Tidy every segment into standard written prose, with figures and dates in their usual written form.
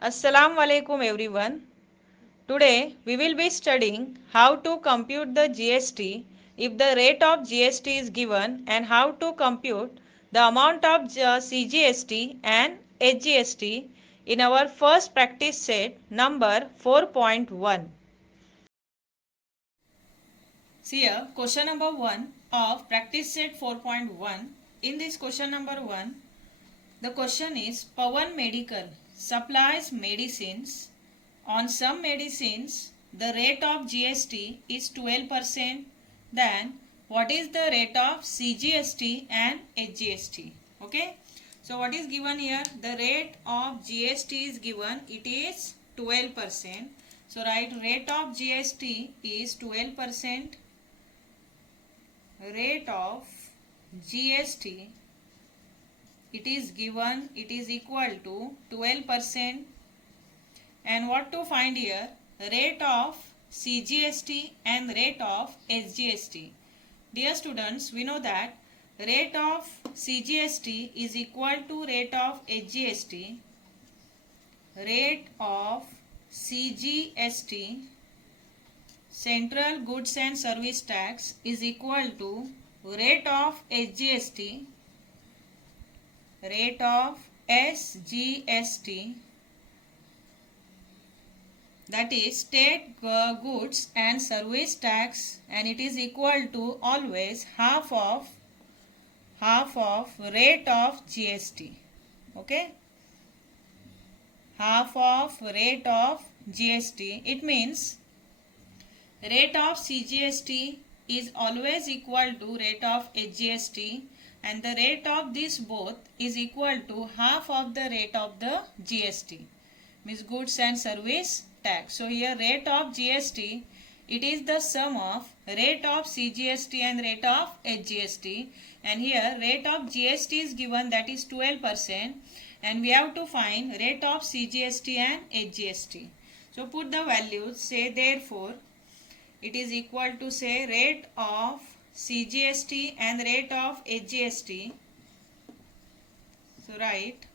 Assalamu alaikum everyone. Today we will be studying how to compute the GST if the rate of GST is given and how to compute the amount of CGST and HGST in our first practice set number 4.1. See here question number 1 of practice set 4.1. In this question number 1, the question is Pawan Medical supplies medicines. On some medicines, the rate of GST is 12%. Then, what is the rate of CGST and HGST? Okay. So, what is given here? The rate of GST is given. It is 12%. So, write rate of GST is 12%. Rate of GST, it is given, it is equal to 12%. And what to find here? Rate of CGST and rate of HGST. Dear students, we know that rate of CGST is equal to rate of HGST. Rate of CGST, Central Goods and Service Tax, is equal to rate of HGST, rate of SGST, that is State Goods and Service Tax, and it is equal to always half of rate of GST. Okay, half of rate of GST. It means rate of CGST is always equal to rate of HGST, and the rate of this both is equal to half of the rate of the GST, means goods and service tax. So here rate of GST, it is the sum of rate of CGST and rate of HGST, and here rate of GST is given, that is 12%, and we have to find rate of CGST and HGST. So put the values, say therefore it is equal to, say, rate of CGST and rate of HGST. So write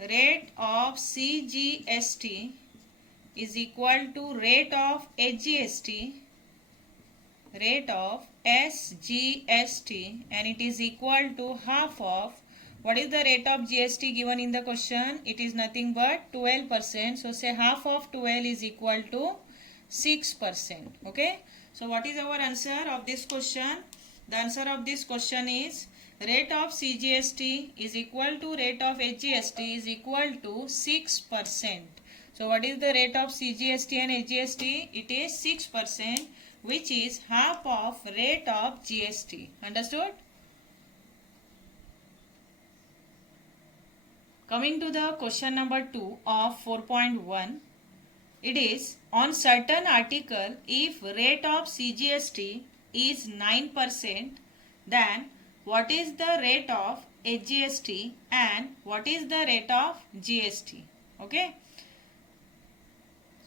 rate of CGST is equal to rate of HGST, rate of SGST, and it is equal to half of, what is the rate of GST given in the question? It is nothing but 12%. So say half of 12 is equal to 6%. Okay. So what is our answer of this question? The answer of this question is rate of CGST is equal to rate of HGST is equal to 6%. So what is the rate of CGST and HGST? It is 6%, which is half of rate of GST. Understood? Coming to the question number 2 of 4.1. It is on certain article, if rate of CGST is 9%, then what is the rate of HGST and what is the rate of GST? Okay.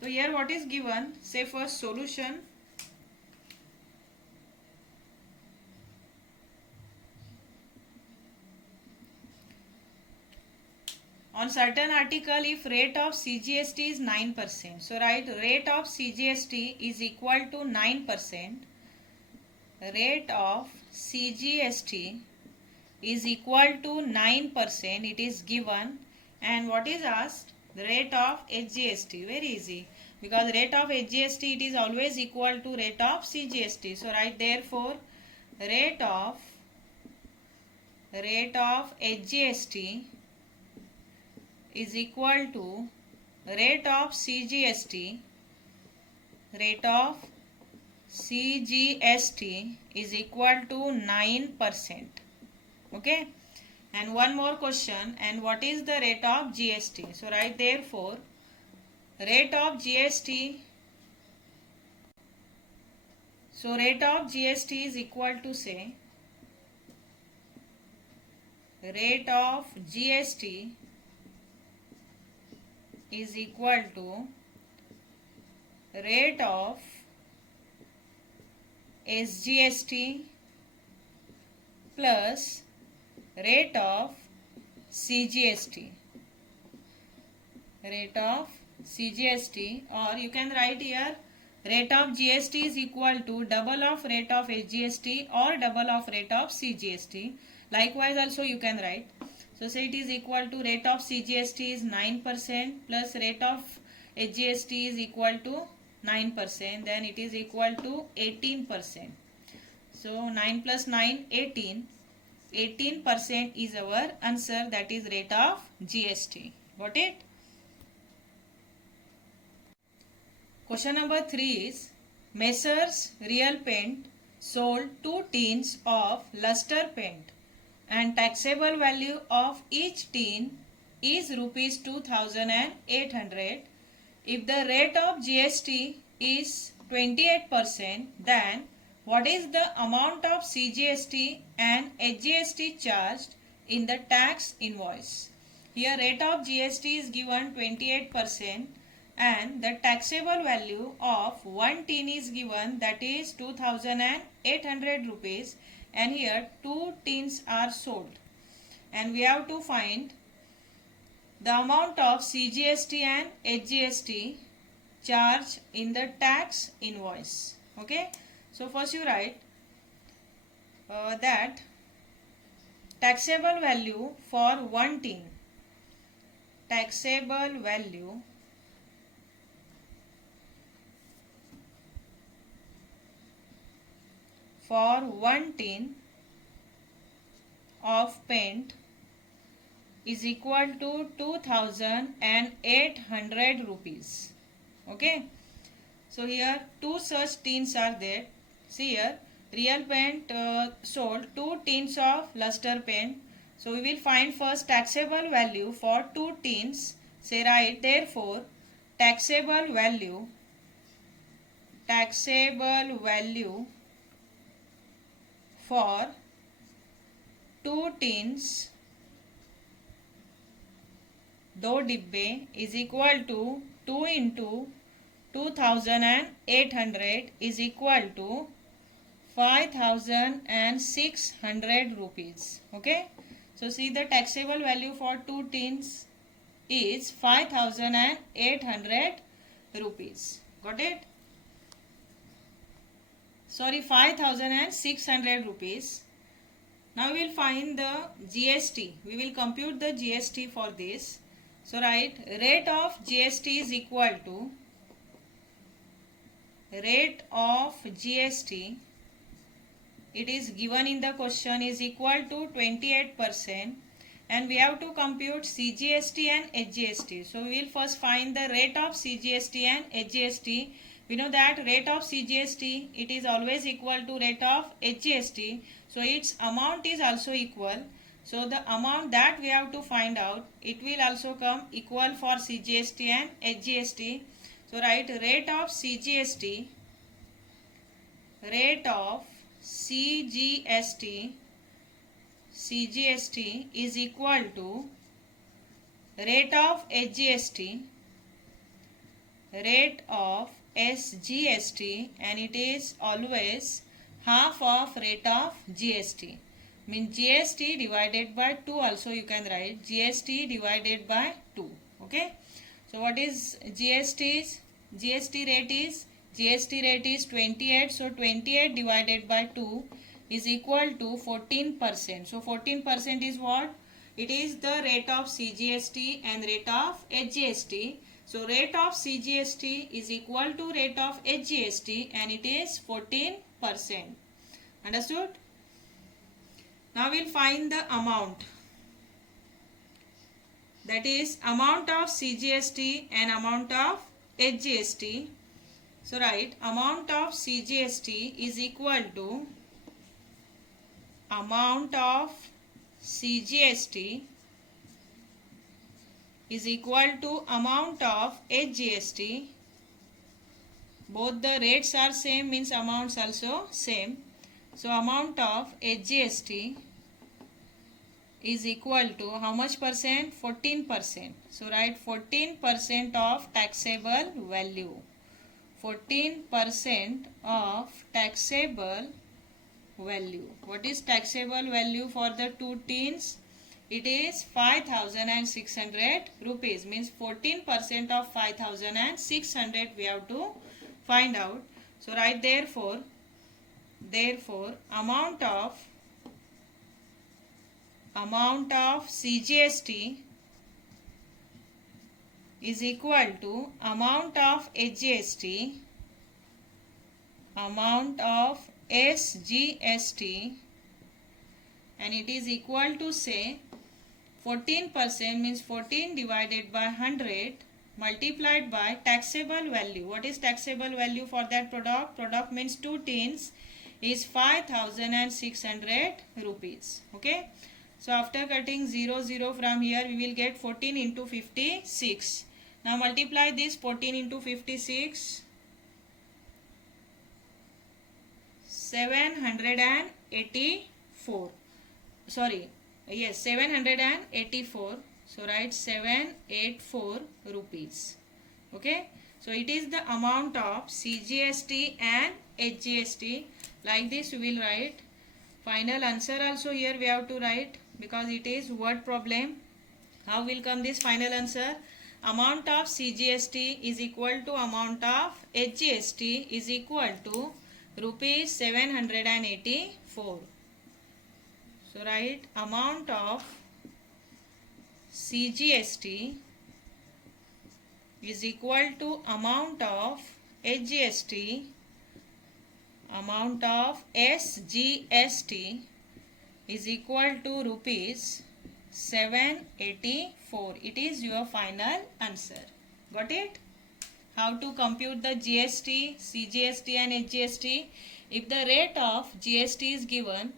So here what is given? Say first solution. On certain article, if rate of CGST is 9%, so write rate of CGST is equal to 9%. Rate of CGST is equal to 9%. It is given. And what is asked? The rate of HGST. Very easy. Because rate of HGST, it is always equal to rate of CGST. So write therefore rate of HGST is equal to rate of CGST. Rate of CGST is equal to 9%. Okay. And one more question. And what is the rate of GST? So write therefore rate of GST. So rate of GST is equal to, say, rate of GST is equal to rate of SGST plus rate of CGST. Rate of CGST, or you can write here rate of GST is equal to double of rate of SGST or double of rate of CGST. Likewise also you can write. So say it is equal to rate of CGST is 9% plus rate of SGST is equal to 9%, then it is equal to 18%. So 9 plus 9, 18. 18% is our answer, that is rate of GST. Got it? Question number 3 is Messrs Real Paint sold 2 tins of luster paint and taxable value of each tin is rupees 2,800. If the rate of GST is 28%, then what is the amount of CGST and SGST charged in the tax invoice? Here rate of GST is given 28% and the taxable value of 1 tin is given, that is 2,800 rupees, and here 2 tins are sold and we have to find the amount of CGST and SGST charged in the tax invoice. Okay, so first you write that taxable value for 1 tin, taxable value for 1 tin of paint is equal to 2,800 rupees. Okay, so here 2 such tins are there. See here, Real Paint sold 2 tins of luster paint. So we will find first taxable value for 2 tins. Say right, therefore taxable value for 2 tins दो डिब्बे is equal to 2 into 2,800 is equal to 5,600 rupees. Okay, so see the taxable value for 2 tins is 5,800 rupees. Got it? Sorry, 5,600 rupees. Now we will find the GST. We will compute the GST for this. So write rate of GST is equal to rate of GST, it is given in the question, is equal to 28%, and we have to compute CGST and SGST. So we will first find the rate of CGST and SGST. We know that rate of CGST, it is always equal to rate of SGST. So its amount is also equal. So the amount that we have to find out, it will also come equal for CGST and SGST. So write rate of CGST is equal to rate of SGST, and it is always half of rate of GST. Means GST divided by 2 also you can write GST divided by 2. Okay, so what is GST? GST rate is 28. So 28 divided by 2 is equal to 14%. So 14% is what? It is the rate of CGST and rate of SGST. So rate of CGST is equal to rate of SGST and it is 14%. Understood? Now we will find the amount, that is amount of CGST and amount of SGST. So write amount of CGST is equal to amount of CGST is equal to amount of SGST. Both the rates are same, means amounts also same. So amount of SGST is equal to how much percent? 14%. So write 14% of taxable value. 14% of taxable value. What is taxable value for the 2 tins? It is 5,600 rupees, means 14% of 5,600 we have to find out. So write therefore amount of CGST is equal to amount of SGST and it is equal to, say, 14% means 14 divided by 100 multiplied by taxable value. What is taxable value for that product? Product means 2 tins is 5,600 rupees. Okay. So after cutting 0 from here, we will get 14 into 56. Now multiply this 14 into 56. 784. Sorry. Yes, 784. So write 784 rupees. Okay. So it is the amount of CGST and HGST. Like this we will write. Final answer also here we have to write because it is word problem. How will come this final answer? Amount of CGST is equal to amount of HGST is equal to rupees 784. So write amount of CGST is equal to amount of HGST, amount of SGST is equal to rupees 784. It is your final answer. Got it? How to compute the GST, CGST and HGST? If the rate of GST is given,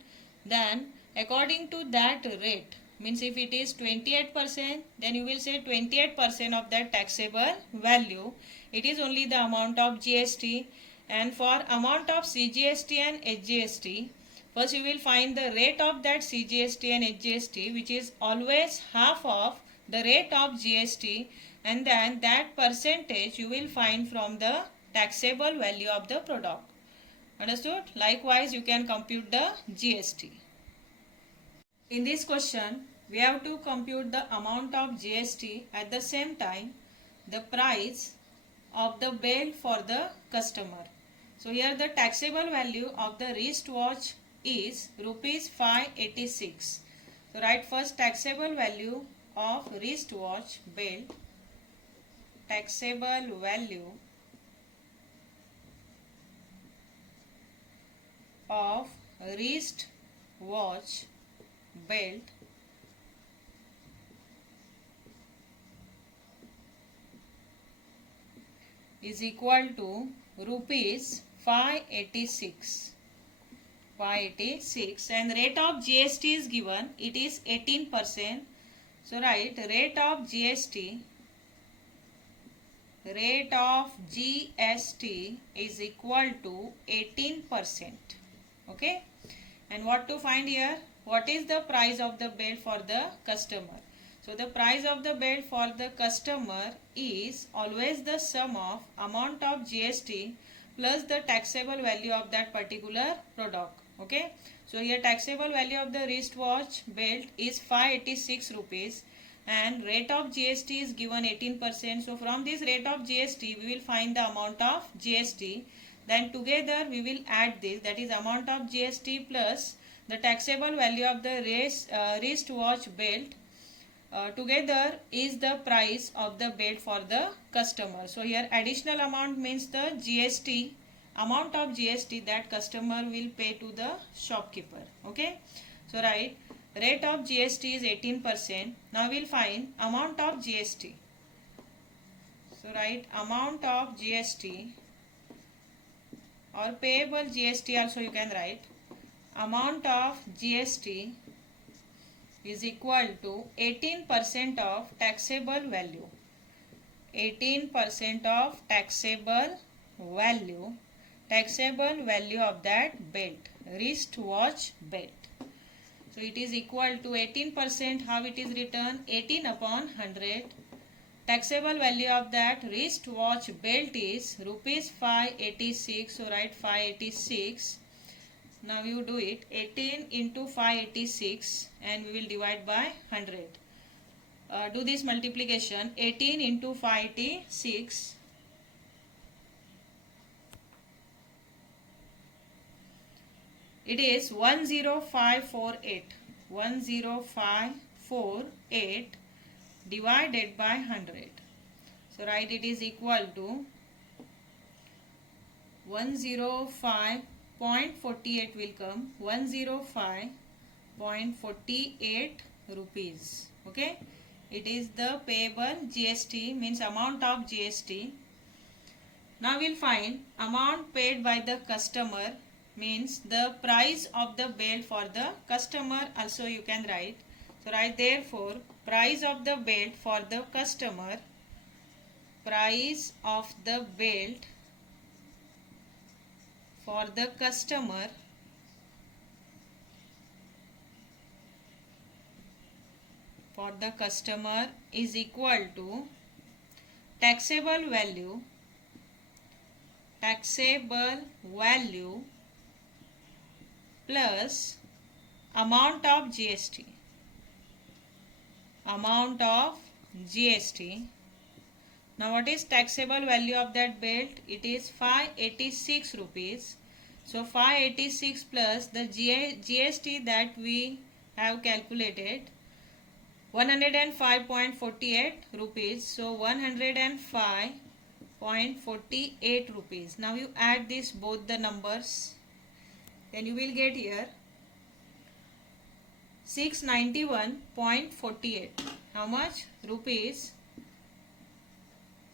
then according to that rate, means if it is 28%, then you will say 28% of that taxable value. It is only the amount of GST. And for amount of CGST and HGST, first you will find the rate of that CGST and HGST, which is always half of the rate of GST, and then that percentage you will find from the taxable value of the product. Understood? Likewise, you can compute the GST. In this question, we have to compute the amount of GST, at the same time the price of the belt for the customer. So here the taxable value of the wristwatch is rupees 586. So write first taxable value of wristwatch belt. Taxable value of wristwatch belt is equal to rupees 586. 586 and rate of GST is given, it is 18%. So write rate of GST is equal to 18%. Okay. And what to find here? What is the price of the belt for the customer? So the price of the belt for the customer is always the sum of amount of GST plus the taxable value of that particular product. Okay. So here taxable value of the wristwatch belt is 586 rupees and rate of GST is given 18%. So from this rate of GST we will find the amount of GST. Then together we will add this, that is amount of GST plus the taxable value of the wristwatch belt. Together is the price of the belt for the customer. So here additional amount means the GST, amount of GST that customer will pay to the shopkeeper. Okay. So write rate of GST is 18%. Now we will find amount of GST. So write amount of GST or payable GST also you can write. Amount of GST is equal to 18% of taxable value. 18% of taxable value of that belt, wristwatch belt. So it is equal to 18%. How it is written? 18 upon 100. Taxable value of that wristwatch belt is rupees 586. So write 586. Now you do it. 18 into 586 and we will divide by 100. Do this multiplication. 18 into 586. It is 10548. 10548 divided by 100. So write it is equal to 105.48 will come 105.48 rupees. Okay, it is the payable GST, means amount of GST. Now we'll find amount paid by the customer, means the price of the belt for the customer. Also you can write. So write therefore price of the belt for the customer. Price of the belt for the customer is equal to taxable value plus amount of GST. Now what is taxable value of that belt? It is 586 rupees. So 586 plus the GST that we have calculated, 105.48 rupees. So 105.48 rupees. Now you add this both the numbers, then you will get here 691.48. How much? Rupees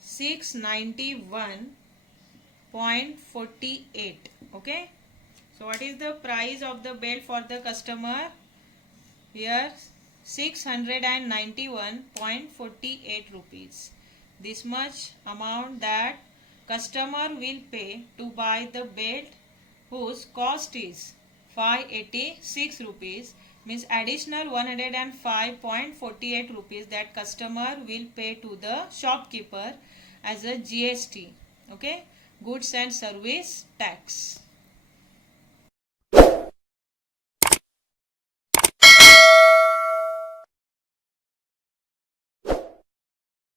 691.48. Okay, so what is the price of the belt for the customer? Here 691.48 rupees. This much amount that customer will pay to buy the belt, whose cost is 586 rupees, means additional 105.48 rupees that customer will pay to the shopkeeper as a GST. Okay, goods and service tax.